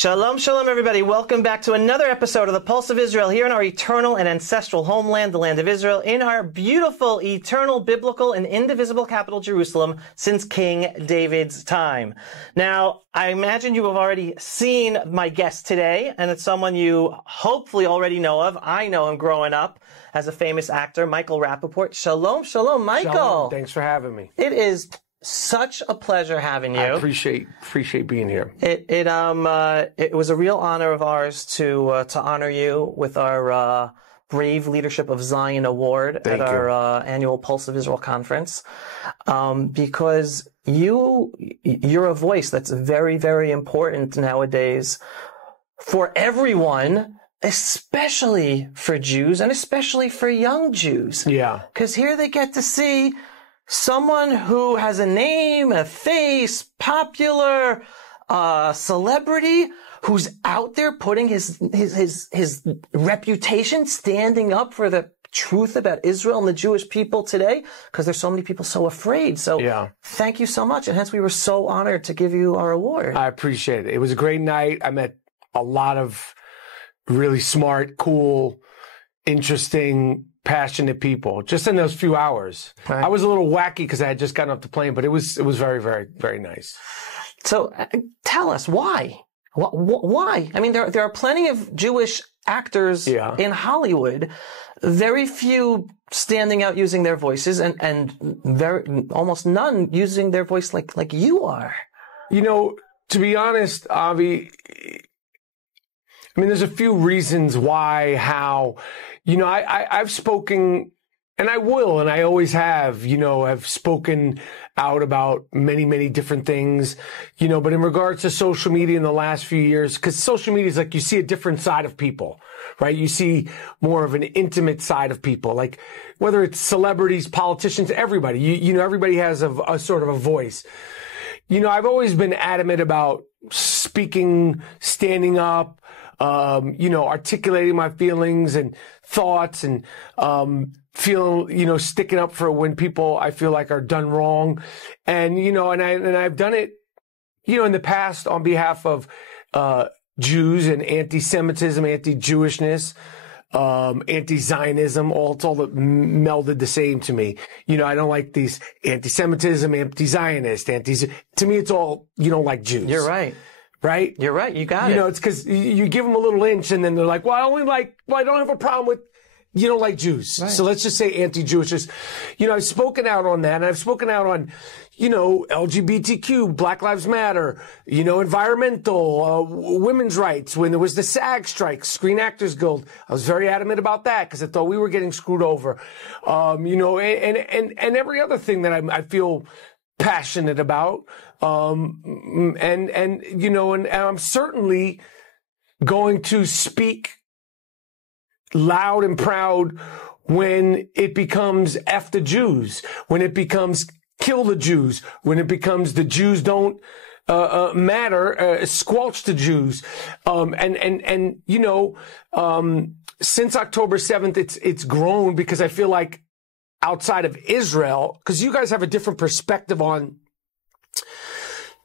Shalom, shalom, everybody. Welcome back to another episode of the Pulse of Israel here in our eternal and ancestral homeland, the land of Israel, in our beautiful, eternal, biblical, and indivisible capital, Jerusalem, since King David's time. Now, I imagine you have already seen my guest today, and it's someone you hopefully already know of. I know him growing up as a famous actor, Michael Rapaport. Shalom, shalom, Michael. Shalom. Thanks for having me. It is such a pleasure having you. I appreciate being here. It was a real honor of ours to honor you with our Brave Leadership of Zion Award at our annual Pulse of Israel conference, because you're a voice that's very, very important nowadays for everyone, especially for Jews and especially for young Jews. Yeah, because here they get to see someone who has a name, a face, popular, celebrity, who's out there putting his reputation, standing up for the truth about Israel and the Jewish people today, because there's so many people so afraid. So Thank you so much. And hence we were so honored to give you our award. I appreciate it. It was a great night. I met a lot of really smart, cool, interesting, passionate people just in those few hours. Right. I was a little wacky because I had just gotten off the plane, but it was very, very, very nice. So tell us why? Why? I mean, there are plenty of Jewish actors in Hollywood, very few standing out using their voices, and almost none using their voice like you are. You know, to be honest, Avi, I mean, there's a few reasons why, how. You know, I've spoken, and I will, and I always have, have spoken out about many, many different things, but in regards to social media in the last few years, because social media is like you see a different side of people, right? You see more of an intimate side of people, like whether it's celebrities, politicians, everybody, everybody has a sort of a voice. I've always been adamant about speaking, standing up, articulating my feelings and thoughts and, sticking up for when people I feel like are done wrong. And, I've done it, in the past on behalf of, Jews and anti-Semitism, anti-Jewishness, anti-Zionism, it's all melded the same to me. I don't like these anti-Semitism, anti-Zionist, to me, it's all, you don't like Jews. You're right. Right? You're right. You got it. It's because you give them a little inch and then they're like, well, I don't have a problem with, you don't like Jews. Right. So let's just say anti-Jewishness. I've spoken out on that, and I've spoken out on, LGBTQ, Black Lives Matter, environmental, women's rights. When there was the SAG strike, Screen Actors Guild, I was very adamant about that because I thought we were getting screwed over. And every other thing that I feel passionate about. And I'm certainly going to speak loud and proud when it becomes F the Jews, when it becomes kill the Jews, when it becomes the Jews don't matter, squelch the Jews. Since October 7th, it's grown because I feel like outside of Israel, because you guys have a different perspective on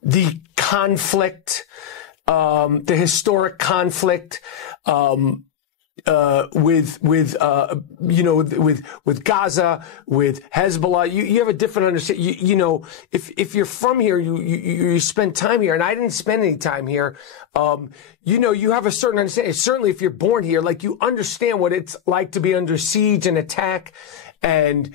the conflict, the historic conflict, with Gaza, with Hezbollah. You have a different understanding. If you're from here, you spend time here, and I didn't spend any time here. You have a certain understanding. Certainly if you're born here, like you understand what it's like to be under siege and attack and,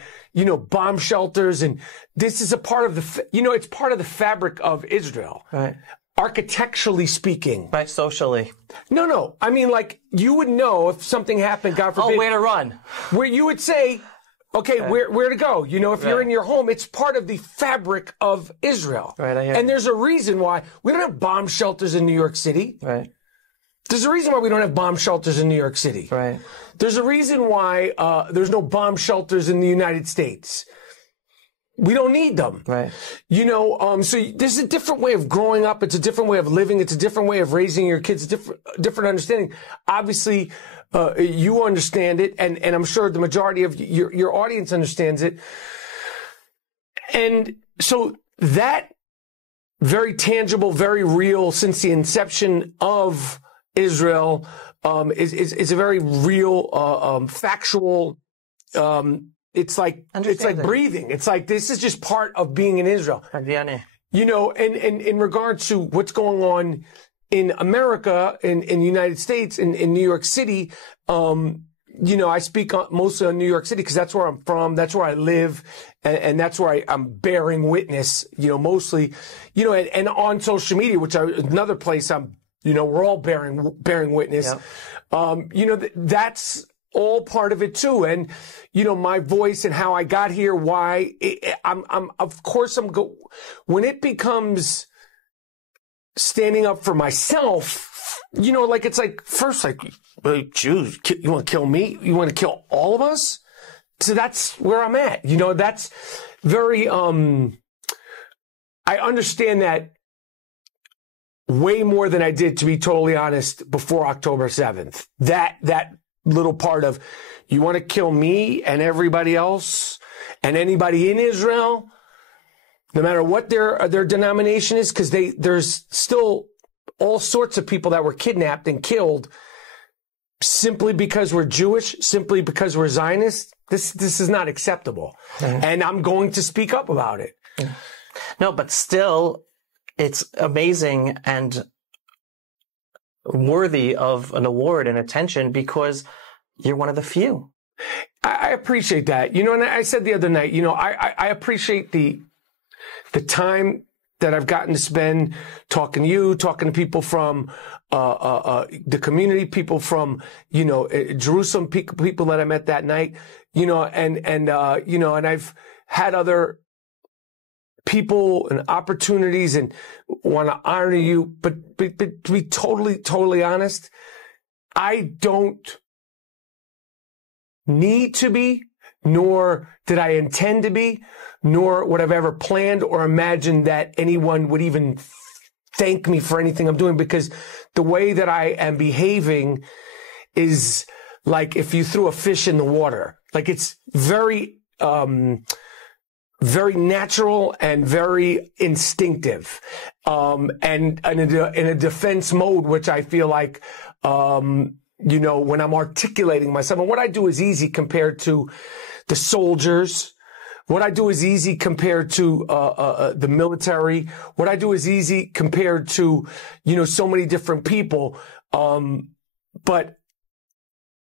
bomb shelters. And this is a part of it's part of the fabric of Israel. Right. Architecturally speaking. Right, socially. No. I mean, like, you would know if something happened, God forbid. Oh, where to run. Where you would say, okay, where to go. If you're in your home, it's part of the fabric of Israel. Right, I hear and there's a reason why we don't have bomb shelters in New York City. Right. There's a reason why we don't have bomb shelters in New York City. Right. There's a reason why there's no bomb shelters in the United States. We don't need them. Right. So there's a different way of growing up. It's a different way of living. It's a different way of raising your kids. Different understanding. Obviously, you understand it, and I'm sure the majority of your audience understands it. And so that very tangible, very real since the inception of Israel, is a very real, factual, it's like breathing. It's like, this is just part of being in Israel. You know, and in regard to what's going on in America, in the United States, in New York City, you know, I speak mostly on New York City because that's where I'm from. That's where I live. And that's where I'm bearing witness, you know, mostly, you know, and on social media, which another place you know, we're all bearing witness. Yep. You know, that's all part of it too. And, you know, my voice and how I got here, why when it becomes standing up for myself, you know, like, it's like, first, like, Jews, you want to kill me? You want to kill all of us? So that's where I'm at. You know, that's very, I understand that way more than I did, to be totally honest, before October 7th. That little part of, you want to kill me and everybody else and anybody in Israel, no matter what their denomination is, because there's still all sorts of people that were kidnapped and killed simply because we're Jewish, simply because we're Zionists. This is not acceptable. Mm-hmm. And I'm going to speak up about it. No, but still, it's amazing and worthy of an award and attention because you're one of the few. I appreciate that. You know, and I said the other night, you know, I appreciate the time that I've gotten to spend talking to you, talking to people from the community, people from, you know, Jerusalem, people that I met that night, you know, and you know, and I've had other people and opportunities and want to honor you. But to be totally honest, I don't need to be, nor did I intend to be, nor would I've ever planned or imagined that anyone would even thank me for anything I'm doing, because the way that I am behaving is like if you threw a fish in the water. Like, it's very, very natural and very instinctive. And in a defense mode, which I feel like, you know, when I'm articulating myself, and what I do is easy compared to the soldiers. What I do is easy compared to the military. What I do is easy compared to, you know, so many different people. But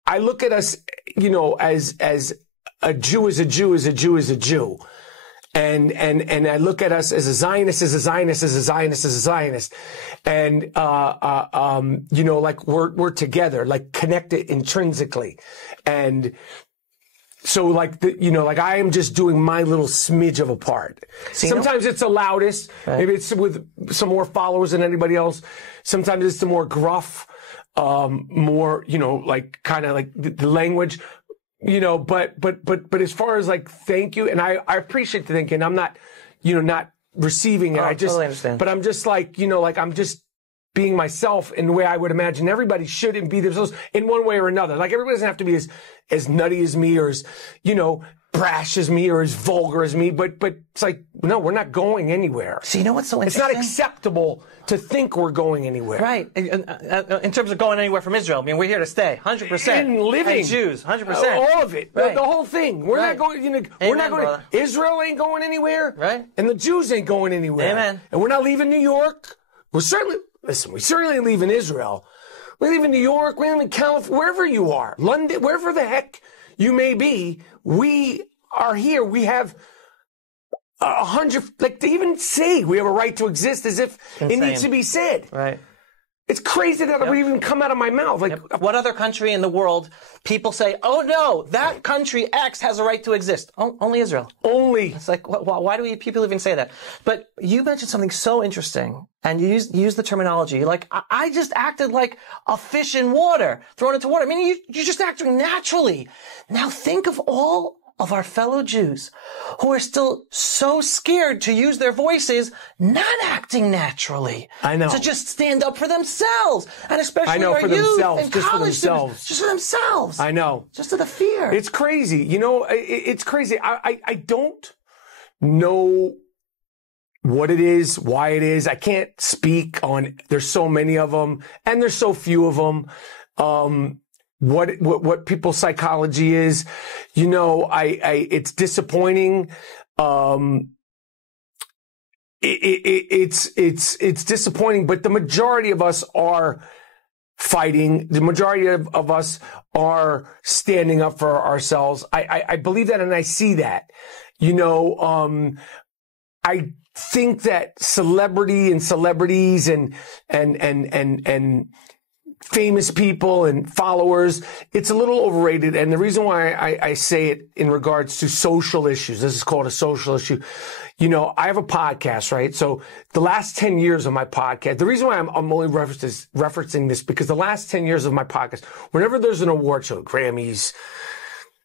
I look at us, you know, as a Jew is a Jew is a Jew is a Jew. And I look at us as a Zionist, as a Zionist, as a Zionist, as a Zionist. And, you know, like we're together, like connected intrinsically. And so like, you know, like I am just doing my little smidge of a part. Sometimes it's the loudest. Right. Maybe it's with some more followers than anybody else. Sometimes it's the more gruff, more, you know, like kind of like the language. You know, but as far as like, thank you. And I appreciate the thank you. And I'm not, you know, not receiving it. I totally understand. But I'm just like, you know, like I'm just being myself in the way I would imagine everybody should and be themselves in one way or another. Like, everybody doesn't have to be as nutty as me or as, you know, brash as me or as vulgar as me. But it's like, no, we're not going anywhere. So you know what's so interesting? It's not acceptable to think we're going anywhere. Right. In terms of going anywhere from Israel, I mean, we're here to stay, 100%. And living. And Jews, 100%. All of it. Right. The whole thing. We're not going, you know, we're not going, Israel ain't going anywhere. Right. And the Jews ain't going anywhere. Amen. And we're not leaving New York. We certainly leave in Israel. We live in New York, we live in California, wherever you are, London, wherever the heck you may be, we are here. We have 100, like, to even say we have a right to exist as if it needs to be said. Right. It's crazy that it would even come out of my mouth. Like, what other country in the world people say, oh no, that country X has a right to exist? Only Israel. Only. It's like, why do people even say that? But you mentioned something so interesting, and you used the terminology. Like, I just acted like a fish in water, thrown into water. I mean, you're just acting naturally. Now think of all of our fellow Jews who are still so scared to use their voices, not acting naturally. I know. To just stand up for themselves. And especially our youth and college students. Just for themselves. I know. Just to the fear. It's crazy. You know, it's crazy. I don't know what it is, why it is. I can't speak on, there's so many of them and there's so few of them. What people's psychology is, you know, it's disappointing. It's disappointing, but the majority of us are fighting. The majority of us are standing up for ourselves. I believe that, and I see that. You know, I think that celebrities and famous people and followers, it's a little overrated. And the reason why I say it in regards to social issues, this is called a social issue. You know, I have a podcast, right? So the last 10 years of my podcast, the reason why I'm only referencing this, because the last 10 years of my podcast, whenever there's an award show, Grammys,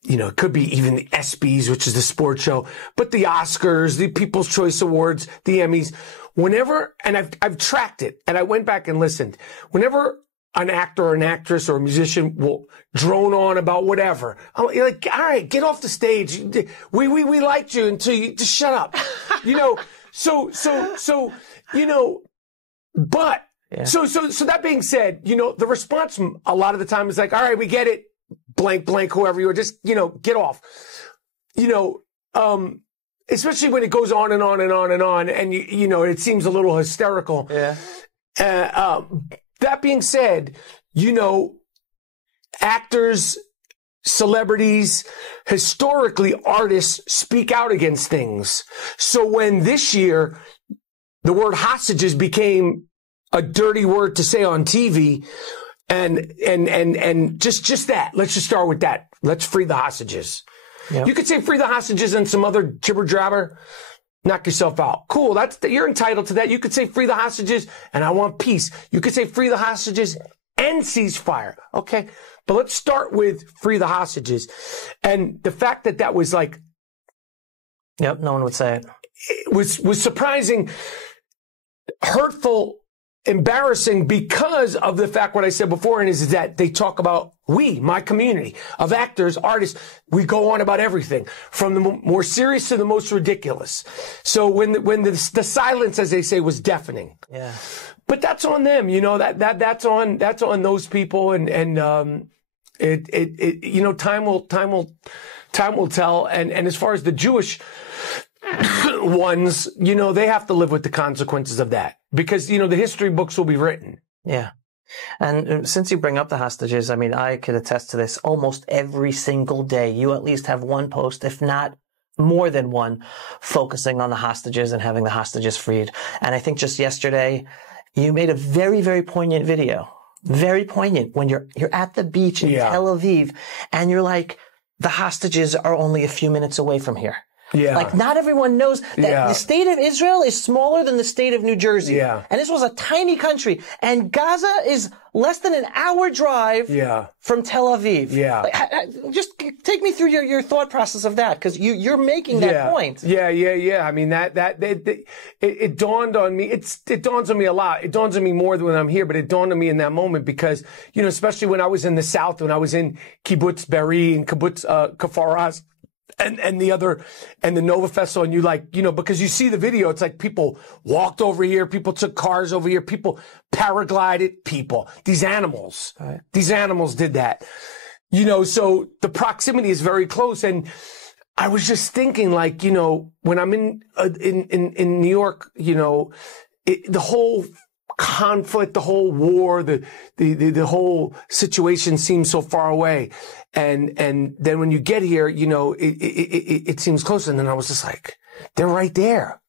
you know, it could be even the ESPYs, which is the sports show, but the Oscars, the People's Choice Awards, the Emmys, whenever, and I've tracked it, and I went back and listened, whenever an actor or an actress or a musician will drone on about whatever, you're like, all right, get off the stage. We liked you until you just shut up. You know, so, you know, but, yeah. So that being said, you know, the response a lot of the time is like, all right, we get it. Blank, whoever you are, just, you know, get off. You know, especially when it goes on and on and on and on, and you know, it seems a little hysterical. Yeah. That being said, you know, actors, celebrities, historically artists speak out against things. So when this year the word hostages became a dirty word to say on TV, and just that, let's just start with that. Let's free the hostages. Yep. You could say free the hostages and some other jibber jabber. Knock yourself out. Cool. You're entitled to that. You could say free the hostages and I want peace. You could say free the hostages and ceasefire. Okay. But let's start with free the hostages. And the fact that was like, yep, no one would say it. It was surprising, hurtful, embarrassing, because of the fact what I said before, and is that they talk about my community of actors, artists, we go on about everything from the more serious to the most ridiculous. So when the silence, as they say, was deafening. Yeah. But that's on them, you know, that's on those people, and you know, time will tell. And as far as the Jewish ones, you know, they have to live with the consequences of that, because, you know, the history books will be written. Yeah. And since you bring up the hostages, I mean, I could attest to this almost every single day. You at least have one post, if not more than one, focusing on the hostages and having the hostages freed. And I think just yesterday, you made a very, very poignant video. Very poignant when you're at the beach in Tel Aviv and you're like, the hostages are only a few minutes away from here. Yeah. Like, not everyone knows that the state of Israel is smaller than the state of New Jersey. Yeah. And this was a tiny country. And Gaza is less than an hour drive from Tel Aviv. Yeah. Like, just take me through your thought process of that, because you're making that point. Yeah. I mean, it dawned on me. It dawns on me a lot. It dawns on me more than when I'm here, but it dawned on me in that moment because, you know, especially when I was in the South, when I was in Kibbutz Be'eri and Kibbutz Kfar Oz, and the Nova Festival, and you, like, you know, because you see the video, it's like people walked over here, people took cars over here, people paraglided, these animals did that, you know, so the proximity is very close. And I was just thinking, like, you know, when I'm in New York, you know, the whole conflict, the whole war, the whole situation seems so far away. And then when you get here, you know, it seems closer. And then I was just like, they're right there.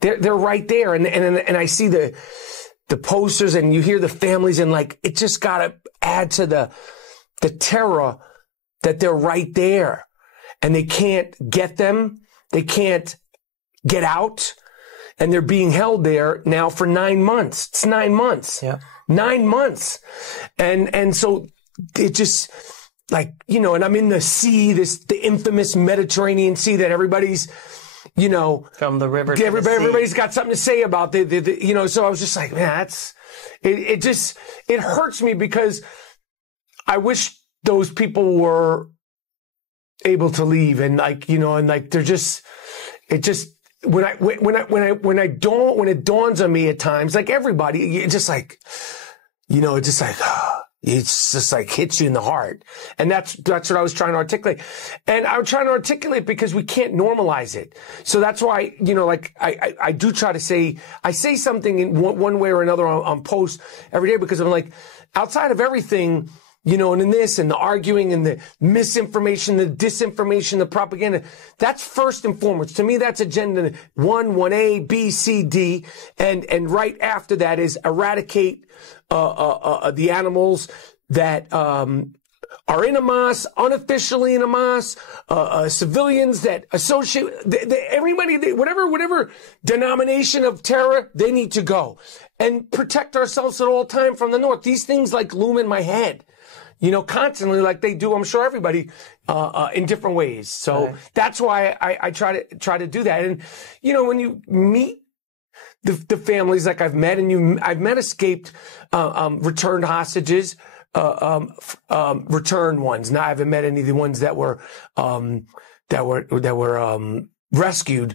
They're right there. And I see the posters, and you hear the families, and like, it just gotta add to the terror that they're right there and they can't get them. They can't get out. And they're being held there now for 9 months. It's 9 months. Yeah. 9 months. And so it just, like, you know, and I'm in the sea, the infamous Mediterranean Sea that everybody's, you know, from the river to everybody's got something to say about you know, so I was just like, man, it hurts me, because I wish those people were able to leave, and, like, you know, and, like, when it dawns on me at times, like everybody, it's just like, you know, it's just like, it's just like hits you in the heart. And that's what I was trying to articulate. And I was trying to articulate because we can't normalize it. So that's why, you know, like I do try to say, I say something in one way or another on posts every day, because I'm like, outside of everything, you know, and in this and the arguing and the misinformation, the disinformation, the propaganda, that's first and foremost. To me, that's agenda 1A, B, C, D. And right after that is eradicate the animals that are in Hamas, unofficially in Hamas, civilians that associate, everybody, whatever denomination of terror, they need to go. And protect ourselves at all time from the north. These things like loom in my head, you know, constantly, like they do, I'm sure everybody, in different ways. So that's why I try to do that. And, you know, when you meet the families like I've met, and I've met escaped, returned hostages, returned ones. Now I haven't met any of the ones that were rescued.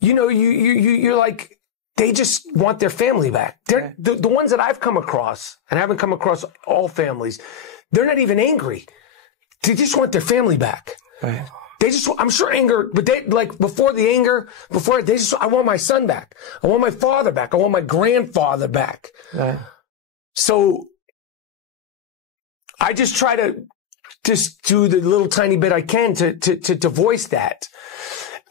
You know, you're like, they just want their family back. They're the ones that I've come across, and I haven't come across all families. They're not even angry. They just want their family back. Right. They just, I'm sure anger, but they, like, before the anger, they just, I want my son back. I want my father back. I want my grandfather back. Right. So I just try to just do the little tiny bit I can to voice that.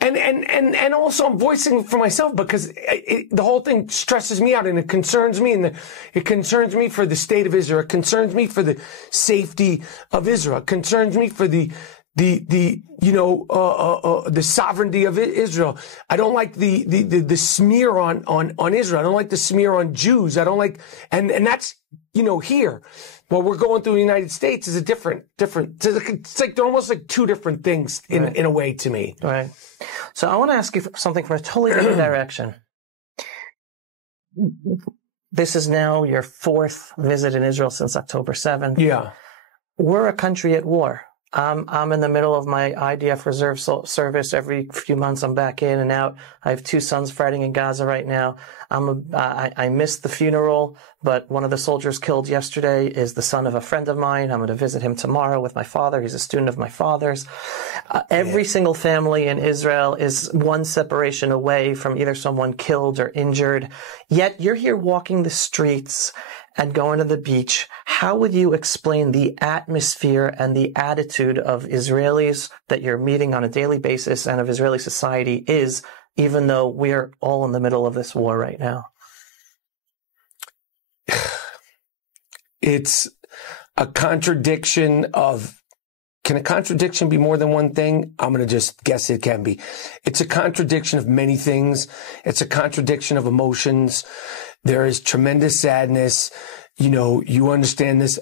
And also I'm voicing for myself, because the whole thing stresses me out, and it concerns me, and it concerns me for the state of Israel. It concerns me for the safety of Israel. It concerns me for the sovereignty of Israel. I don't like the smear on Israel. I don't like the smear on Jews. I don't like, and that's, you know, here. What we're going through in the United States is a different, it's like, they're almost like two different things in a way to me. Right. So I want to ask you something from a totally different direction. This is now your fourth visit in Israel since October 7th. Yeah. We're a country at war. I'm in the middle of my IDF reserve service. Every few months I'm back in and out. I have two sons fighting in Gaza right now. I missed the funeral, but one of the soldiers killed yesterday is the son of a friend of mine. I'm going to visit him tomorrow with my father. He's a student of my father's. Every single family in Israel is one separation away from either someone killed or injured. Yet you're here walking the streets and going to the beach. How would you explain the atmosphere and the attitude of Israelis that you're meeting on a daily basis and of Israeli society is, even though we're all in the middle of this war right now? It's a contradiction of, can a contradiction be more than one thing? I'm going to just guess it can be. It's a contradiction of many things. It's a contradiction of emotions. There is tremendous sadness. You know, you understand this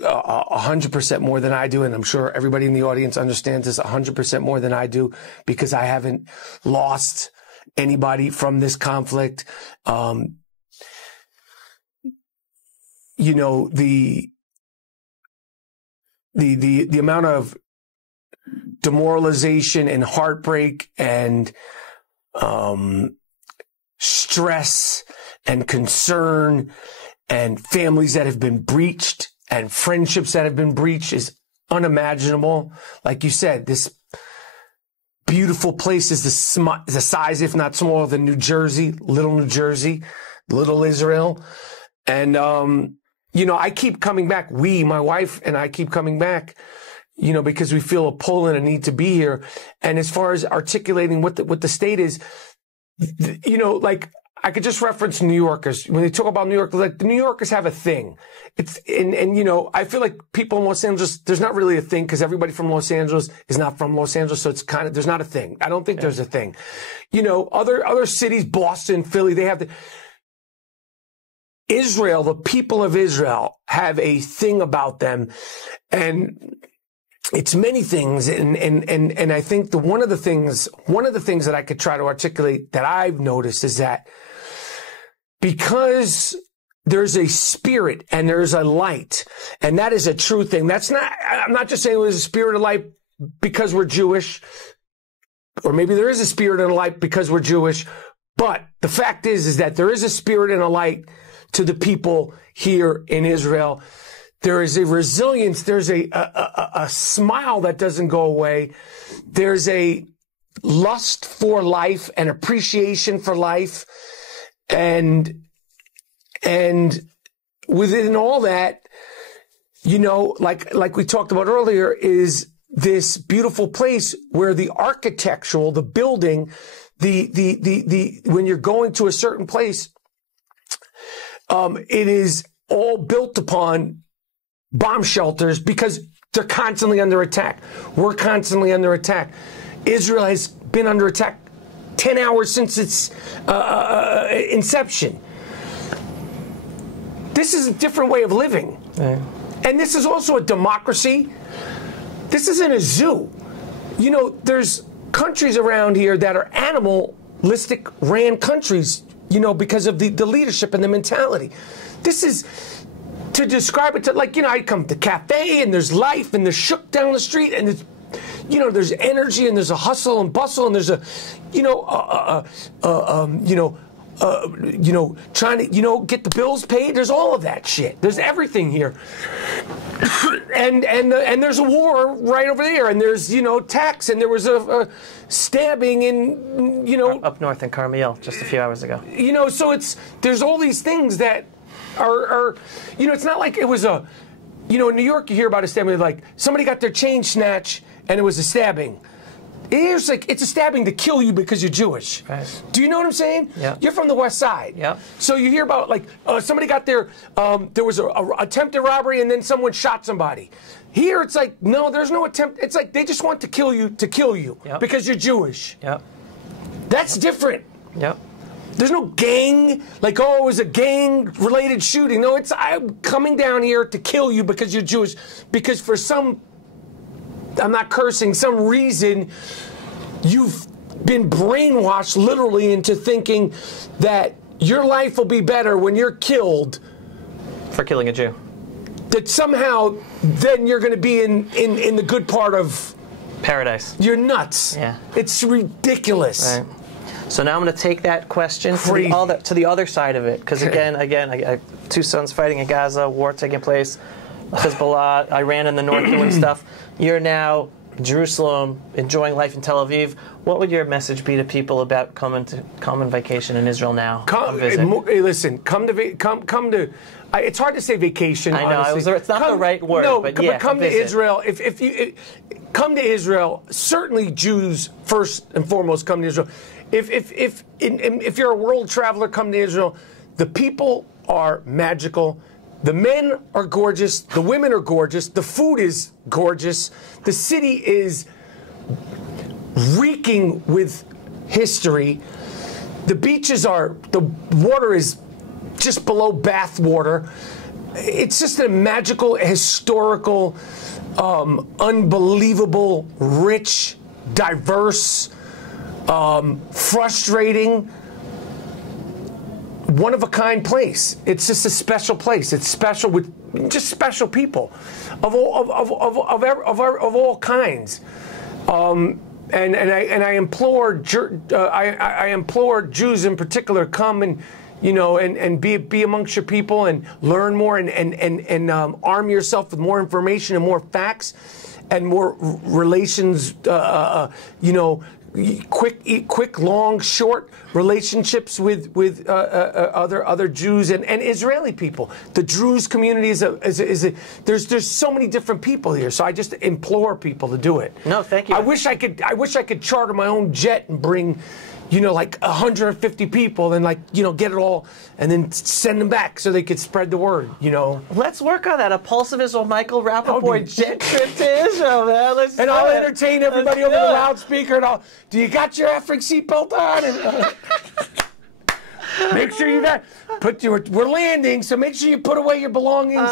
100% more than I do, and I'm sure everybody in the audience understands this 100% more than I do, because I haven't lost anybody from this conflict. You know, the amount of demoralization and heartbreak and stress and concern and families that have been breached and friendships that have been breached is unimaginable. Like you said, this beautiful place is the size, if not smaller, than New Jersey, little Israel. And, you know, I keep coming back. My wife and I keep coming back, you know, because we feel a pull and a need to be here. And as far as articulating what the state is, you know, like, I could just reference New Yorkers. When they talk about New York, like, the New Yorkers have a thing. And you know, I feel like people in Los Angeles, there's not really a thing, because everybody from Los Angeles is not from Los Angeles. So it's kind of, there's not a thing. I don't think there's a thing. You know, other cities, Boston, Philly, they have Israel, the people of Israel have a thing about them. And it's many things. And I think one of the things that I could try to articulate that I've noticed is that, because there's a spirit and there's a light, and that is a true thing. I'm not just saying there's a spirit of light because we're Jewish. or maybe there is a spirit and a light because we're Jewish. But the fact is that there is a spirit and a light to the people here in Israel. There is a resilience. There's a smile that doesn't go away. There's a lust for life and appreciation for life. And within all that, you know, like we talked about earlier, is this beautiful place where the architectural, the building, when you're going to a certain place, it is all built upon bomb shelters because they're constantly under attack. We're constantly under attack. Israel has been under attack 10 hours since its inception. This is a different way of living. Yeah. And this is also a democracy. This isn't a zoo. You know, there's countries around here that are animalistic ran countries, you know, because of the leadership and the mentality. This is, to describe it to, like, you know, I come to cafe and there's life and there's shook down the street and it's, you know, there's energy and there's a hustle and bustle and there's a, you know, trying to, you know, get the bills paid. There's all of that shit. There's everything here. and there's a war right over there, and there's, you know, tax, and there was a stabbing in, you know, up north in Carmel just a few hours ago. You know, so there's all these things that are, you know, it's not like it was a, you know, in New York you hear about a stabbing, like somebody got their chain snatched and it was a stabbing. Here's like, it's a stabbing to kill you because you're Jewish. Right. Do you know what I'm saying? Yeah. You're from the West Side. Yeah. So you hear about, like, somebody got there was a attempted robbery and then someone shot somebody. Here it's like, no, there's no attempt. It's like they just want to kill you yep. because you're Jewish. Yep. That's different. Yep. There's no gang, like, oh, it was a gang-related shooting. No, I'm coming down here to kill you because you're Jewish. Because for some, I'm not cursing, some reason you've been brainwashed literally into thinking that your life will be better when you're killed. For killing a Jew. That somehow then you're going to be in the good part of paradise. You're nuts. Yeah. It's ridiculous. Right. So now I'm going to take that question to the other side of it. Because again, I have two sons fighting in Gaza, war taking place, Hezbollah, Iran in the north doing stuff. You're now in Jerusalem, enjoying life in Tel Aviv. What would your message be to people about coming on vacation in Israel now? Listen, come to. It's hard to say vacation. I know honestly. it's not the right word. No, but come to Israel. If you come to Israel, certainly Jews first and foremost come to Israel. If you're a world traveler, come to Israel. The people are magical. The men are gorgeous. The women are gorgeous. The food is gorgeous. The city is reeking with history. The water is just below bath water. It's just a magical, historical, unbelievable, rich, diverse, frustrating, one-of-a-kind place. It's just a special place. It's special with just special people of all kinds. And I implore Jews in particular, come and, you know, and be amongst your people and learn more and arm yourself with more information and more facts and more relations. You know, quick, long, short relationships with other Jews and Israeli people. The Druze community there's so many different people here. So I just implore people to do it. No, thank you. I wish I could charter my own jet and bring, you know, like 150 people and, like, you know, get it all and then send them back so they could spread the word, you know. Let's work on that. A Pulse of Israel Michael Rapaport jet trip to Israel, man. And I'll entertain everybody over the loudspeaker and do you got your effing seatbelt on? And, make sure you we're landing, so make sure you put away your belongings.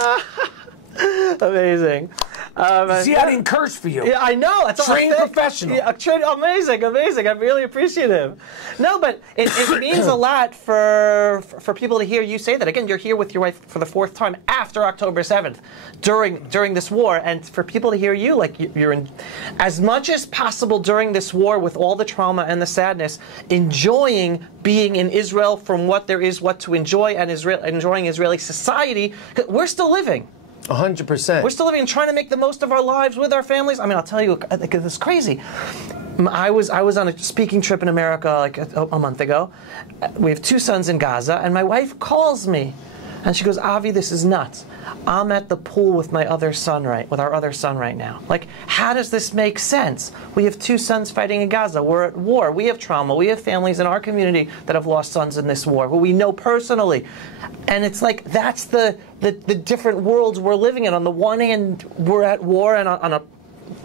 Amazing. See, I didn't curse for you. Yeah, I know. That's trained professional. Yeah, amazing, amazing. I'm really appreciative. No, but it means a lot for people to hear you say that. Again, you're here with your wife for the 4th time after October 7th, during this war, and for people to hear you, like you're in, as much as possible during this war with all the trauma and the sadness, enjoying being in Israel from what there is what to enjoy, and enjoying Israeli society. We're still living. 100%. We're still living and trying to make the most of our lives with our families. I mean, I'll tell you, I think it's crazy. I was on a speaking trip in America like a month ago. We have 2 sons in Gaza, and my wife calls me, and she goes, "Avi, this is nuts. I'm at the pool with our other son right now. Like, how does this make sense? We have 2 sons fighting in Gaza. We're at war. We have trauma. We have families in our community that have lost sons in this war, who we know personally." And it's like, that's the different worlds we're living in. On the one hand, we're at war and on a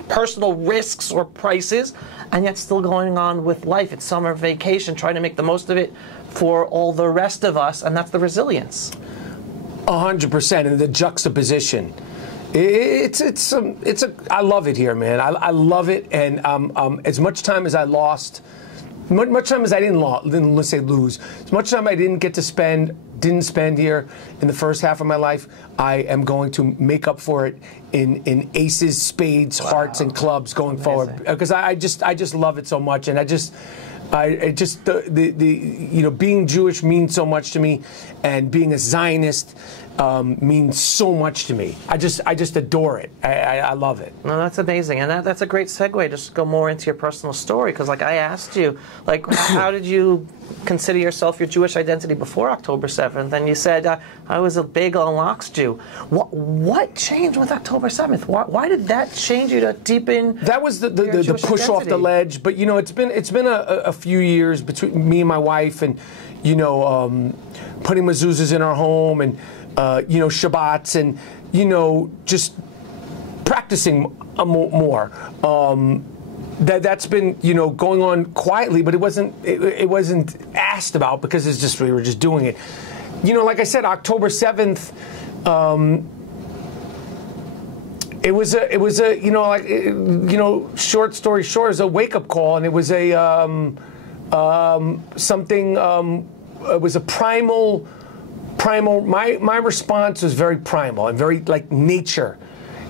personal risks or prices, and yet still going on with life. It's summer vacation, trying to make the most of it for all the rest of us, and that's the resilience. 100%, and the juxtaposition. I love it here, man. I love it, and as much time as I lost, much time as I didn't say lose, as much time I didn't spend here in the first half of my life, I am going to make up for it in aces, spades, hearts, and clubs going forward, because I just love it so much, and being Jewish means so much to me, and being a Zionist means so much to me. I just adore it. I love it. No, that's amazing, and that's a great segue. Just to go more into your personal story, because like I asked you, like how did you consider yourself, your Jewish identity before October 7th? And you said I was a bagel and lox Jew. What changed with October 7th? Why did that change you to deepen? That was the push identity? off the ledge. But it's been a few years between me and my wife, and putting mezuzahs in our home, and Shabbats, and just practicing more. That's been going on quietly, but it wasn't asked about, because it's just, we were just doing it. Like I said, October 7th. It was a short story short, it was a wake up call, and it was a it was a primal. My response was very primal and very like nature.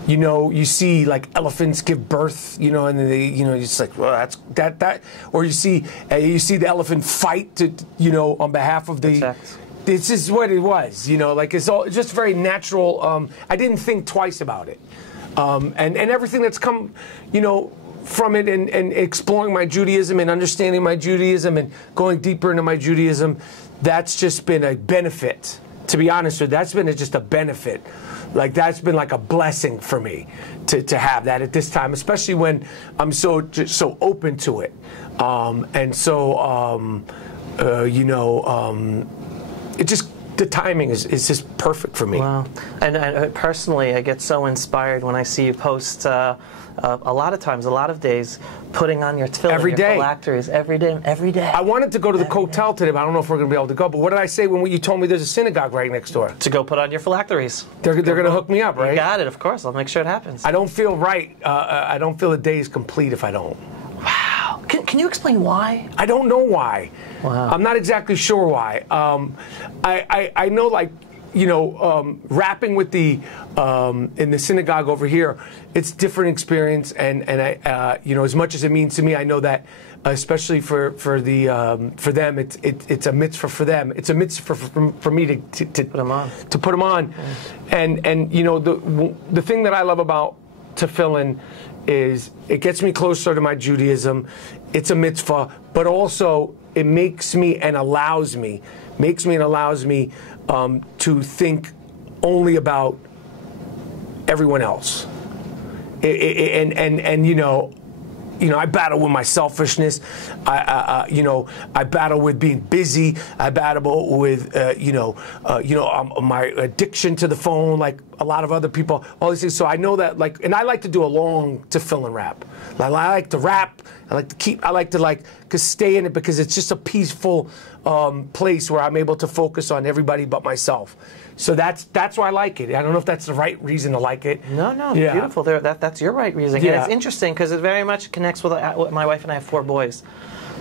You see like elephants give birth, and they, it's like, well, that's that, or you see the elephant fight to, on behalf of the. Exactly. This is what it was, like it's just very natural. I didn't think twice about it, and everything that's come, from it, and exploring my Judaism and understanding my Judaism and going deeper into my Judaism, that's just been a benefit. To be honest with you, that's been just a benefit. Like, that's been like a blessing for me to have that at this time, especially when I'm so open to it, and so it just, the timing is just perfect for me. Wow. And personally, I get so inspired when I see you post a lot of times, a lot of days, putting on your tefillin, every day, your phylacteries, every day. I wanted to go to the hotel today, but I don't know if we're going to be able to go. But what did I say when you told me there's a synagogue right next door? To go put on your phylacteries. They're going to hook me up, right? You got it, of course. I'll make sure it happens. I don't feel right. I don't feel the day is complete if I don't. Wow. Can you explain why? I don't know why. Wow. I'm not exactly sure why. I know, like, rapping with the in the synagogue over here, it's different experience, and I as much as it means to me, I know that especially for them, it's a mitzvah for them. It's a mitzvah for me to put them on. To put them on, and the thing that I love about tefillin is it gets me closer to my Judaism. It's a mitzvah, but also it makes me and allows me to think only about everyone else. I battle with my selfishness. I battle with being busy. I battle with my addiction to the phone. Like, a lot of other people, all these things. So I know that, like, and I like to do a long tefillin wrap. I like to wrap. I like to stay in it because it's just a peaceful place where I'm able to focus on everybody but myself. So that's why I like it. I don't know if that's the right reason to like it. No, beautiful. That's your right reason. Yeah. And it's interesting because it very much connects with my wife and I have 4 boys.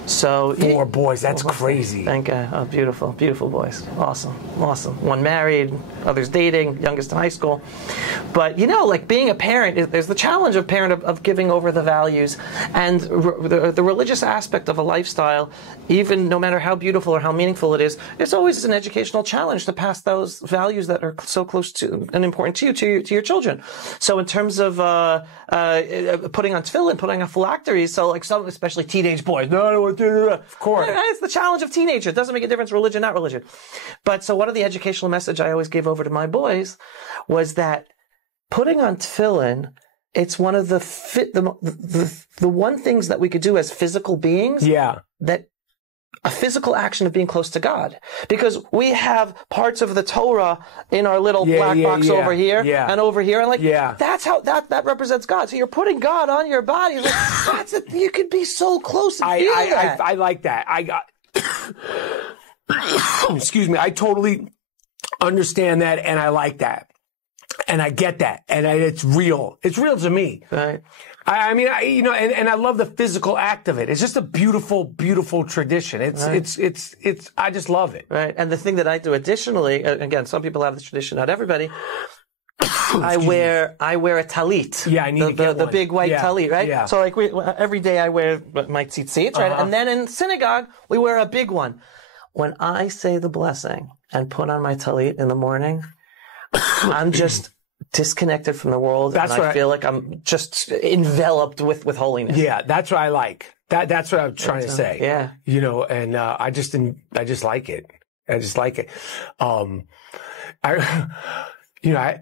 So 4 boys, that's crazy. Thank God. Oh, beautiful, beautiful boys. Awesome. One married, others dating, youngest in high school. But, like being a parent, there's the challenge of of giving over the values and the religious aspect of a lifestyle, even no matter how beautiful or how meaningful it is, it's always an educational challenge to pass those values that are so close to and important to you, to your children. So in terms of putting on tefillin, putting on phylacteries, so like some, especially teenage boys, no, I don't want to do that. Of course. It's the challenge of teenager. It doesn't make a difference, religion, not religion. But so one of the educational message I always gave over to my boys was that putting on tefillin, it's one of the one things that we could do as physical beings. Yeah. That a physical action of being close to God. Because we have parts of the Torah in our little black box over here and over here. And that's how that represents God. So you're putting God on your body. Like, you could be so close and feel that. I like that. Excuse me. I totally understand that and I like that. And I get that. And it's real. It's real to me. Right. I mean, and I love the physical act of it. It's just a beautiful, beautiful tradition. It's I just love it. Right. And the thing that I do additionally, again, some people have this tradition, not everybody. I wear a talit. Yeah, I need to get the one. big white talit, right? Yeah. So like every day I wear my tzitzit, right? And then in synagogue, we wear a big one. When I say the blessing and put on my talit in the morning, I'm just disconnected from the world, and I feel like I'm just enveloped with holiness. Yeah, that's what I like. That's what I'm trying to say. Yeah, and I just like it. I just like it.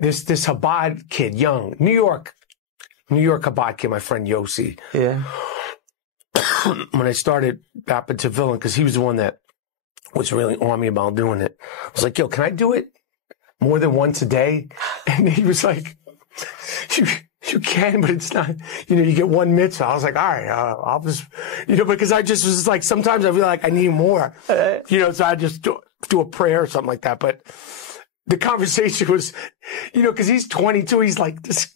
This Chabad kid, young New York Chabad kid, my friend Yossi. Yeah. When I started Rapid Tefillin, because he was the one that was really on me about doing it. I was like, yo, can I do it more than once a day? And he was like, you can, but it's not, you get one mitzvah. I was like, all right, I'll just, because I just was like, sometimes I feel like I need more, so I just do a prayer or something like that. But the conversation was, because he's 22, he's like, this,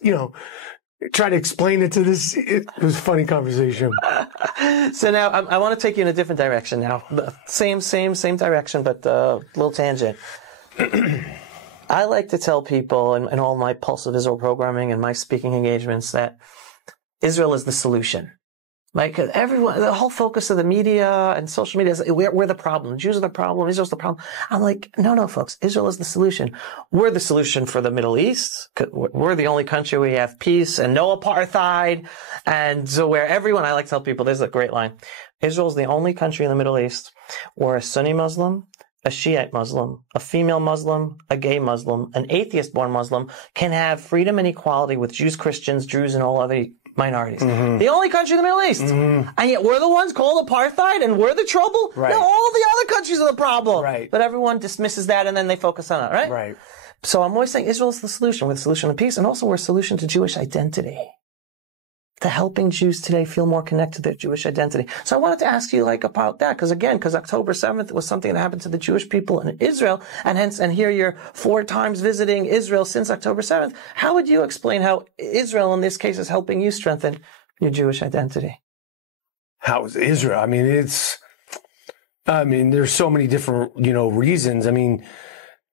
try to explain it to this. It was a funny conversation. So now I want to take you in a different direction now. Same direction, but a little tangent. I like to tell people in all my Pulse of Israel programming and my speaking engagements that Israel is the solution. Like everyone, the whole focus of the media and social media is we're the problem. Jews are the problem. Israel's the problem. I'm like, no, folks. Israel is the solution. We're the solution for the Middle East. We're the only country where we have peace and no apartheid. And so where everyone, I like to tell people, this is a great line. Israel's the only country in the Middle East where a Sunni Muslim, a Shiite Muslim, a female Muslim, a gay Muslim, an atheist-born Muslim can have freedom and equality with Jews, Christians, Druze, and all other minorities. Mm-hmm. The only country in the Middle East. Mm-hmm. And yet we're the ones called apartheid and we're the trouble? Right. No, all the other countries are the problem. Right. But everyone dismisses that and then they focus on it, right? Right. So I'm always saying Israel is the solution. We're the solution to peace and also we're a solution to Jewish identity. To helping Jews today feel more connected to their Jewish identity. So I wanted to ask you about that, because October 7th was something that happened to the Jewish people in Israel, and here you're 4 times visiting Israel since October 7th. How would you explain how Israel in this case is helping you strengthen your Jewish identity? How is Israel? I mean, there's so many different, reasons. I mean,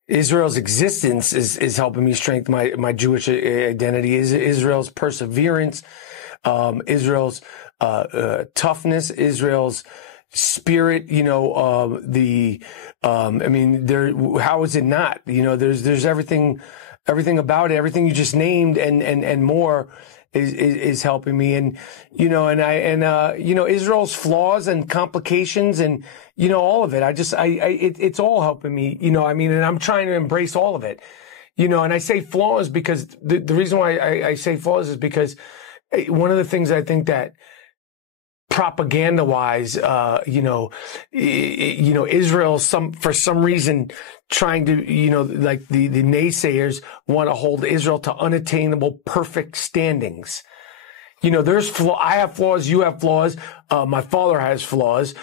Israel's existence is helping me strengthen my Jewish identity. Israel's perseverance, Israel's toughness, Israel's spirit, how is it not? There's everything about it, everything you just named and more is helping me. And, Israel's flaws and complications and, all of it. It's all helping me, and I'm trying to embrace all of it, and I say flaws because the reason why I say flaws is because one of the things I think that propaganda-wise, Israel, for some reason, trying to, like the naysayers want to hold Israel to unattainable, perfect standings. There's I have flaws, you have flaws, my father has flaws,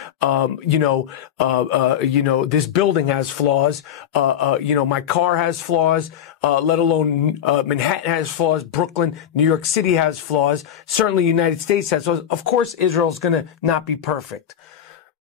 this building has flaws, my car has flaws, let alone, Manhattan has flaws, Brooklyn, New York City has flaws, certainly the United States has flaws. Of course, Israel's gonna not be perfect.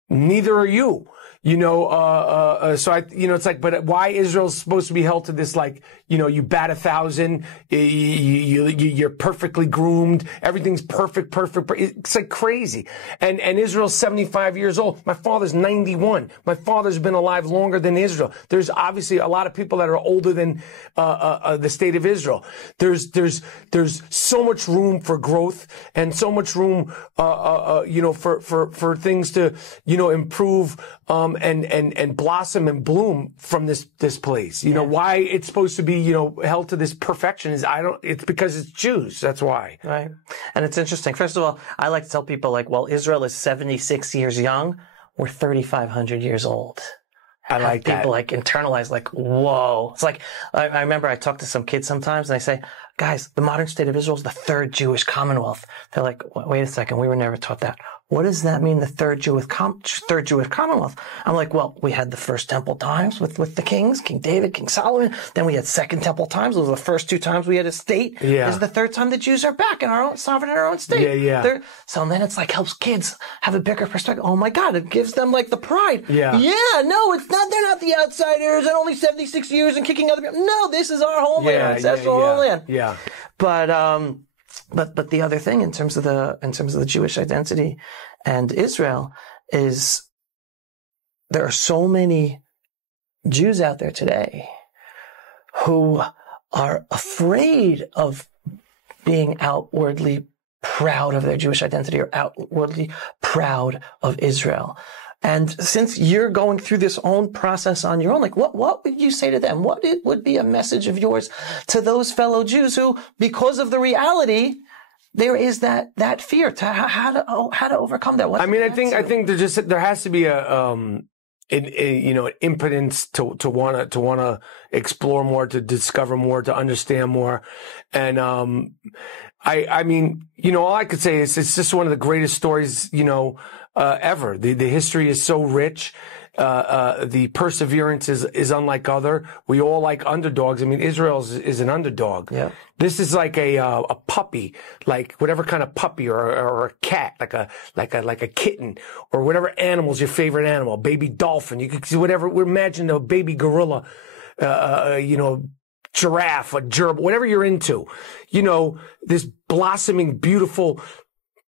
Neither are you. So it's like, but why Israel's supposed to be held to this, like, you bat 1,000, you're perfectly groomed, everything's perfect. It's like crazy. And Israel's 75 years old. My father's 91. My father's been alive longer than Israel. There's obviously a lot of people that are older than, the state of Israel. There's so much room for growth and so much room, for things to, improve, and blossom and bloom from this place. Why it's supposed to be, held to this perfection is it's because it's Jews. That's why. Right. And it's interesting. First of all, I like to tell people, like, well, Israel is 76 years young. We're 3,500 years old. I like that. People like internalize, like, whoa. It's like, I remember I talk to some kids sometimes and I say, guys, the modern state of Israel is the third Jewish Commonwealth. They're like, wait a second, we were never taught that. What does that mean, the third Jewish Commonwealth? I'm like, well, we had the first temple times with the kings, King David, King Solomon. Then we had second temple times. Those were the first 2 times we had a state. Yeah. This is the third time the Jews are back in our own sovereign in our own state. Yeah. So then it's like helps kids have a bigger perspective. Oh my God, it gives them like the pride. Yeah. Yeah, no, it's not. They're not the outsiders and only 76 years and kicking other people. No, this is our homeland, our ancestral homeland. Yeah. But the other thing in terms of the Jewish identity and Israel is there are so many Jews out there today who are afraid of being outwardly proud of their Jewish identity or outwardly proud of Israel. And since you're going through this own process on your own, like what would you say to them? What would be a message of yours to those fellow Jews who, because of the reality, there is that fear to how to overcome that? I think there has to be an impotence to want to explore more, to discover more, to understand more. And I mean, all I could say is it's just one of the greatest stories, ever. The history is so rich. The perseverance is unlike other. We all like underdogs. I mean, Israel is an underdog. Yeah. This is like a puppy, like whatever kind of puppy or a cat, like a kitten or whatever animal's your favorite animal, baby dolphin. You could see whatever, imagine a baby gorilla, giraffe, a gerbil, whatever you're into, this blossoming, beautiful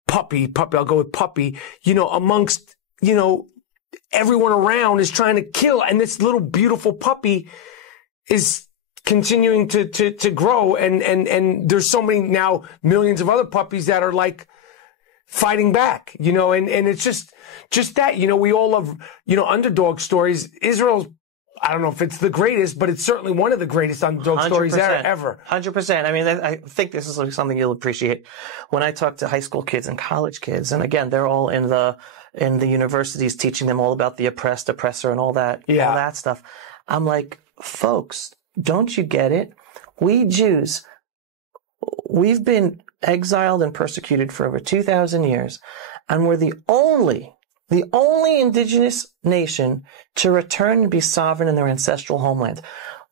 puppy, I'll go with puppy, amongst, everyone around is trying to kill, and this little beautiful puppy is continuing to grow, and there's so many now millions of other puppies that are like fighting back, and it's just that, we all love, underdog stories. Israel's, I don't know if it's the greatest, but it's certainly one of the greatest underdog stories ever. 100%. I mean, I think this is something you'll appreciate. When I talk to high school kids and college kids, and again, they're all in the universities teaching them all about the oppressed, oppressor, and all that stuff. I'm like, folks, don't you get it? We Jews, we've been exiled and persecuted for over 2,000 years, and we're the only indigenous nation to return and be sovereign in their ancestral homeland.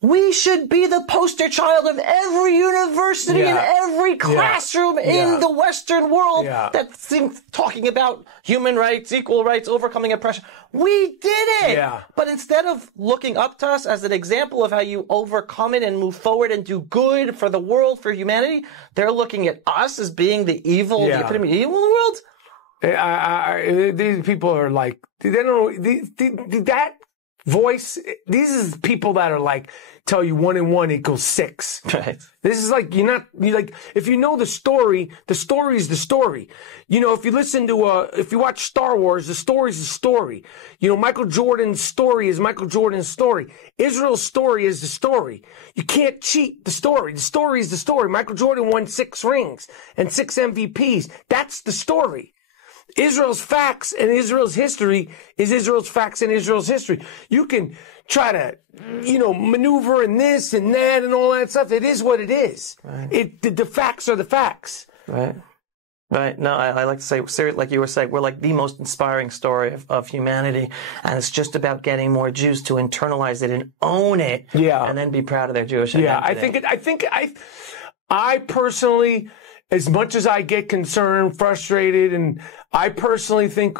We should be the poster child of every university and every classroom in the Western world that's talking about human rights, equal rights, overcoming oppression. We did it! Yeah. But instead of looking up to us as an example of how you overcome it and move forward and do good for the world, for humanity, they're looking at us as being the evil, the epitome of evil in the world. These people are like, they don't know, that voice, these is people that are like, tell you 1 and 1 equals 6. Right. This is like, you're like, if you know the story is the story. If you listen to, if you watch Star Wars, the story's the story. Michael Jordan's story is Michael Jordan's story. Israel's story is the story. You can't cheat the story. The story is the story. Michael Jordan won 6 rings and 6 MVPs. That's the story. Israel's facts and Israel's history is Israel's facts and Israel's history. You can try to, maneuver in this and that and all that stuff. It is what it is. Right. The facts are the facts. Right. Right. No, I like to say, like you were saying, we're like the most inspiring story of humanity. And it's just about getting more Jews to internalize it and own it. Yeah. And then be proud of their Jewish identity. I personally, as much as I get concerned, frustrated, and I personally think,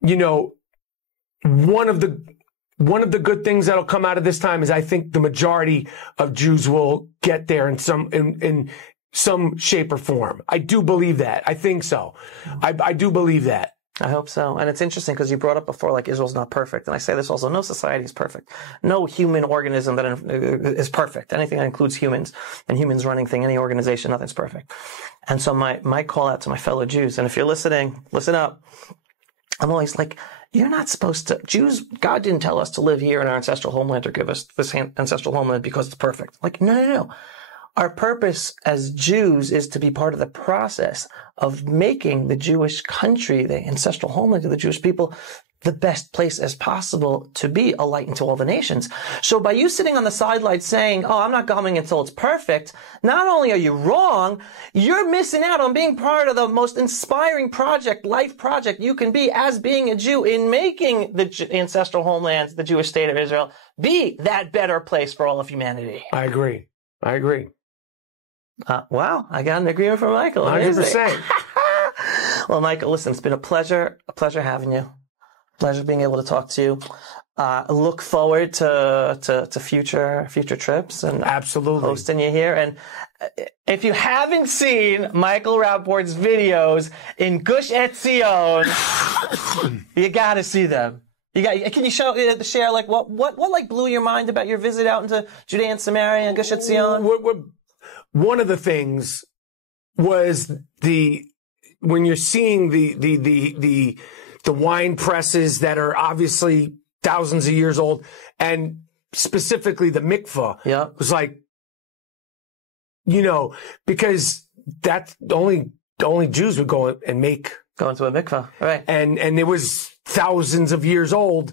one of the good things that'll come out of this time is I think the majority of Jews will get there in some shape or form. I do believe that. I think so. I do believe that. I hope so. And it's interesting because you brought up before, like, Israel's not perfect. And I say this also, no society is perfect. No human organism that is perfect. Anything that includes humans and humans running any organization, nothing's perfect. And so my call out to my fellow Jews, and if you're listening, listen up. I'm always like, you're not supposed to, Jews, God didn't tell us to live here in our ancestral homeland or give us this ancestral homeland because it's perfect. Like, no. Our purpose as Jews is to be part of the process of making the Jewish country, the ancestral homeland of the Jewish people, the best place as possible to be a light into all the nations. So by you sitting on the sidelines saying, I'm not coming until it's perfect, not only are you wrong, you're missing out on being part of the most inspiring life project you can be as being a Jew in making the ancestral homeland, the Jewish state of Israel, be that better place for all of humanity. I agree. Wow, I got an agreement from Michael. 100%. Well, Michael, listen, it's been a pleasure having you. Pleasure being able to talk to you. Look forward to future trips and absolutely hosting you here. And if you haven't seen Michael Rapaport's videos in Gush Etzion, you got to see them. Can you share like what like blew your mind about your visit out into Judea and Samaria and Gush Etzion? One of the things was when you're seeing the wine presses that are obviously thousands of years old, and specifically the mikvah was like, because that's only Jews would go and go into a mikvah, right? And it was thousands of years old,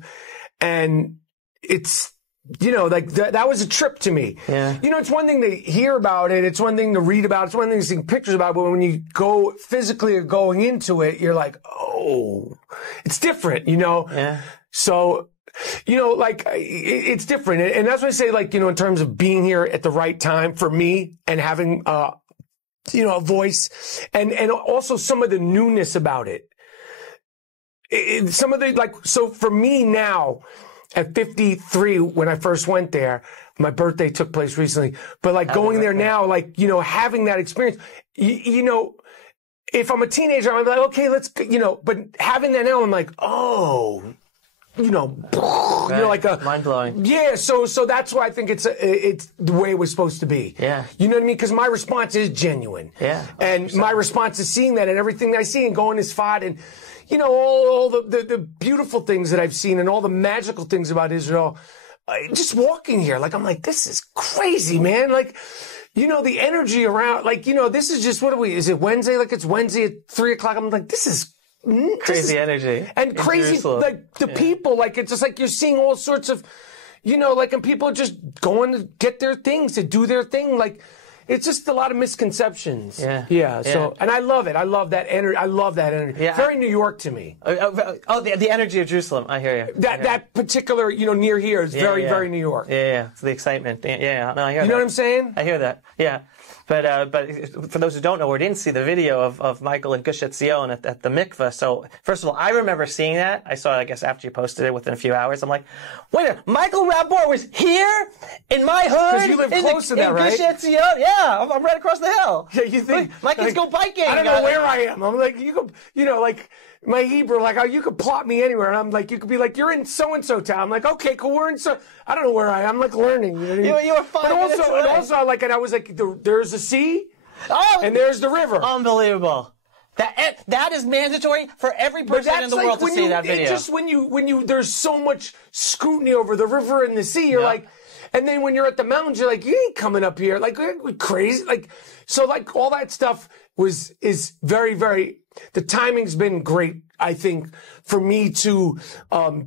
and it's. Like that was a trip to me. Yeah. It's one thing to hear about it. It's one thing to read about it. It's one thing to see pictures about it. But when you go physically or going into it, you're like, oh, it's different, Yeah. So, like it's different. And that's what I say, like, in terms of being here at the right time for me and having, a voice and also some of the newness about it. Some of the, so for me now, at 53, when I first went there, my birthday took place recently, but like going there now, like, having that experience, if I'm a teenager, I'm like, okay, let's, but having that now, I'm like, oh, like a mind blowing. Yeah. So that's why I think it's the way it was supposed to be. Yeah. You know what I mean? Because my response is genuine. Yeah. 100%. And my response is seeing that and everything that I see and going as far and, all the beautiful things that I've seen and all the magical things about Israel, just walking here, like, I'm like, this is crazy, man. Like, the energy around, like, this is just, is it Wednesday? Like, it's Wednesday at 3:00. I'm like, this is crazy energy. And crazy, Jerusalem. Like, the people, like, it's just like you're seeing all sorts of, like, and people are just going to get their things, to do their thing. Like, it's just a lot of misconceptions. Yeah. So, and I love it. I love that energy. Yeah. Very New York to me. The energy of Jerusalem. I hear you. That particular, near here is very New York. Yeah. It's the excitement. Yeah. No, I hear that. You know what I'm saying? I hear that. Yeah. But for those who don't know or didn't see the video of Michael and Gush Etzion at the mikveh, so first of all, I remember seeing that. I saw it, I guess, after you posted it within a few hours. I'm like, wait a minute, Michael Rapaport was here in my hood? Because you live close to that, right? Gush Etzion? Yeah, I'm right across the hill. Yeah, you think? My kids go biking. I don't know where I am. I'm like, you could, like, my Hebrew, like, you could plot me anywhere. And I'm like, you could be like, you're in so-and-so town. I'm like, okay, cool, we're in I don't know where I am. I'm like learning. You were 5 minutes away. And also, like, and I was like, there's the sea, and there's the river. Unbelievable. That is mandatory for every person in the world to see that video. Just when you, there's so much scrutiny over the river and the sea, you're like, and then when you're at the mountains, you're like, you ain't coming up here. Like, we're crazy. Like, so like all that stuff is very, very the timing's been great, I think, for me to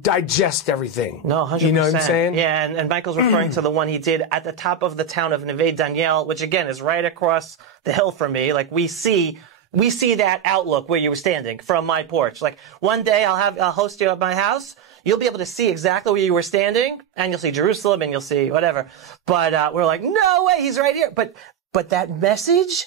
digest everything. No, 100%. You know what I'm saying? Yeah, and Michael's referring to the one he did at the top of the town of Neve Daniel, which again is right across the hill from me. Like we see that outlook where you were standing from my porch. Like one day I'll host you at my house. You'll be able to see exactly where you were standing, and you'll see Jerusalem, and you'll see whatever. But we're like, no way, he's right here. But that message,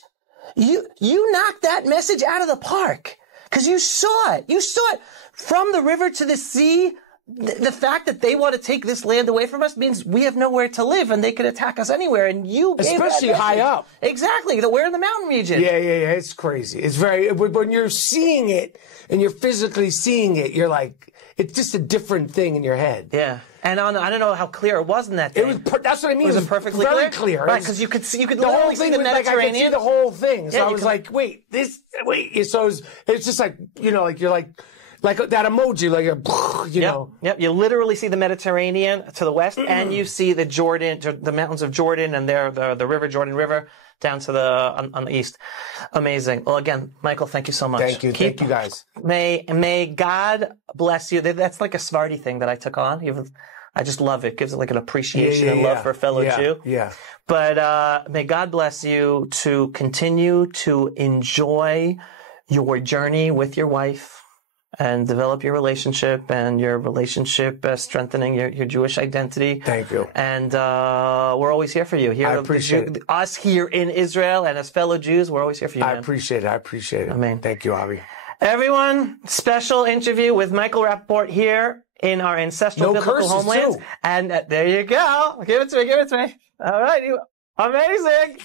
you knocked that message out of the park because you saw it. You saw it from the river to the sea. The fact that they want to take this land away from us means we have nowhere to live, and they could attack us anywhere. And you gave especially high up. Exactly. That we're in the mountain region. Yeah. It's crazy. It's very, when you're seeing it and you're physically seeing it, you're like, it's just a different thing in your head. Yeah. And I don't know how clear it was in that day. That's what I mean. Was it perfectly very clear. Right, because you could the whole thing see the Mediterranean. Like, I could see the whole thing. So yeah, I was like, wait. So it's just like, like you're like that emoji, like you know. Yep. You literally see the Mediterranean to the west, and you see the Jordan, the mountains of Jordan, and there the river, Jordan River, down to on the east. Amazing. Well, again, Michael, thank you so much. Thank you. Thank you, guys. May God bless you. That's like a Sephardi thing that I took on. I just love it. It gives it like an appreciation and love for a fellow Jew. Yeah. But may God bless you to continue to enjoy your journey with your wife and develop your relationship strengthening your Jewish identity. Thank you. And we're always here for you. I appreciate it. Us here in Israel and as fellow Jews, we're always here for you, man. I appreciate it. Amen. Thank you, Avi. Everyone, special interview with Michael Rapaport here in our ancestral biblical homelands. Too. And there you go. Give it to me. All right. Amazing.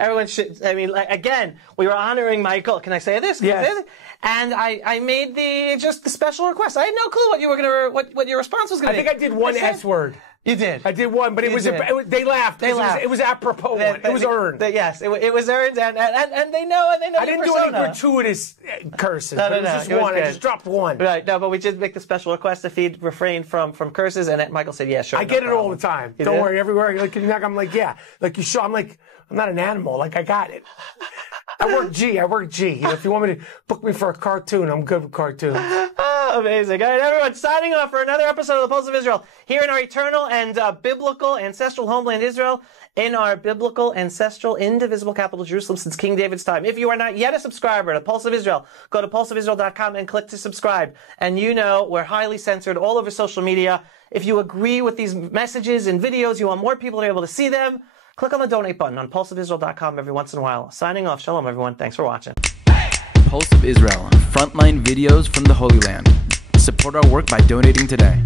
Everyone should, again, we were honoring Michael. Can I say this? Yes. And I made the special request. I had no clue what your response was going to be. I think I did one S word. You did. I did one, but they laughed. They laughed. It was apropos one. It was earned. Yes, it was earned, and they know. I didn't do any gratuitous curses. No, it was just one. I just dropped one. Right. No, but we did make the special request if he'd refrain from curses, and Michael said, "Yeah, sure." I get it all the time. Don't worry. Everywhere I'm like, yeah. Like you show. I'm like, I'm not an animal. Like I got it. I work G. If you want me to book me for a cartoon, I'm good with cartoons. Oh, amazing. All right, everyone, signing off for another episode of the Pulse of Israel here in our eternal and biblical ancestral homeland Israel, in our biblical, ancestral, indivisible capital Jerusalem since King David's time. If you are not yet a subscriber to Pulse of Israel, go to pulseofisrael.com and click to subscribe. And we're highly censored all over social media. If you agree with these messages and videos, you want more people to be able to see them, click on the donate button on pulseofisrael.com every once in a while. Signing off. Shalom, everyone. Thanks for watching. Pulse of Israel, frontline videos from the Holy Land. Support our work by donating today.